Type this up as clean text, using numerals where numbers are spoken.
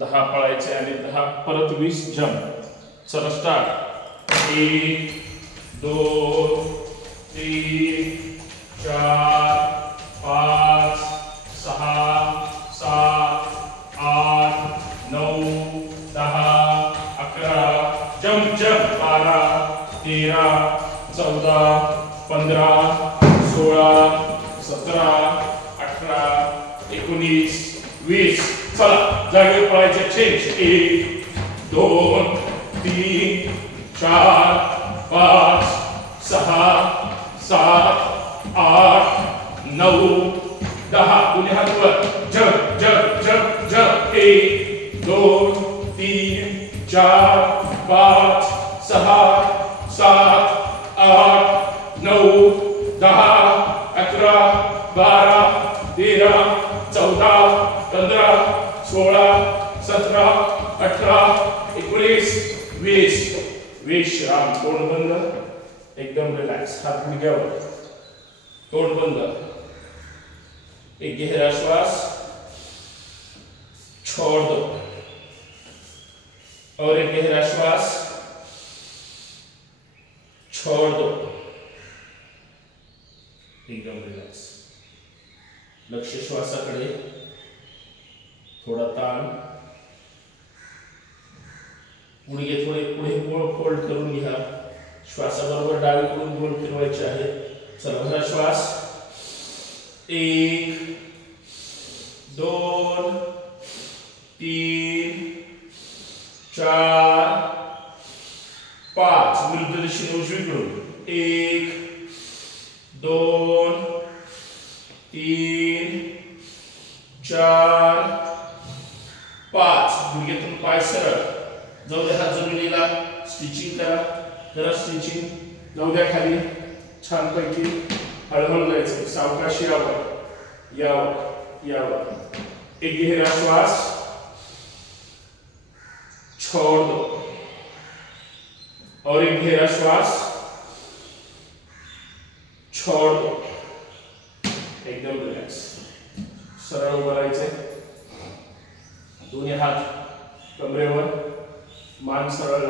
10 पळायचे आणि 10 परत 20 जंप. चला स्टार्ट. 1 2 3 4 5 6 7 8 9 10 11 jump jump. 12 13 14 15 16 17 18 19 20. चला जागेवर पळायचे. चेंज. 1 2 3 4 5 6 7 8 9 10. दोन्ही हात वर. जग जग जग जग. 1 2 3 4 5 6 7 8 9 10 11 12 13 14 15 16 17 18 19 20. विश्राम. तोंड बंद. एकदम रिलॅक्स. हात गुडघ्यावर. तोंड बंद. एक गहरा श्वास. छोड़ दो. और एक गहरा श्वास. छोड़ दो. एकदम रिलॅक्स. लक्ष श्वासाकडे. थोडा ताण. गुडघे थोडे पुढे फोल्ड करून घ्या. श्वासाबरोबर डावीकडून गोल फिरवायचे आहे. चला भरा श्वास. 1 2 3 4 5. विरुद्ध दिशेने उजवीकडून. 1 2 3 4 5. गुडघ्यातून पाय सरळ. जाऊ द्या हात जमिनीला. स्टिचिंग करा. करा स्टिचिंग. जाऊ द्या खाली. छान पैकी हळूहळू जायचं. सावकाश यावर यावर यावर. एक गहरा श्वास. छोड़ दो. और एक गहरा श्वास. छोड़ दो. एकदम रिलॅक्स. सरळ उभं राहायचंय. दोन्ही हात कमरेवर. मान सरळ.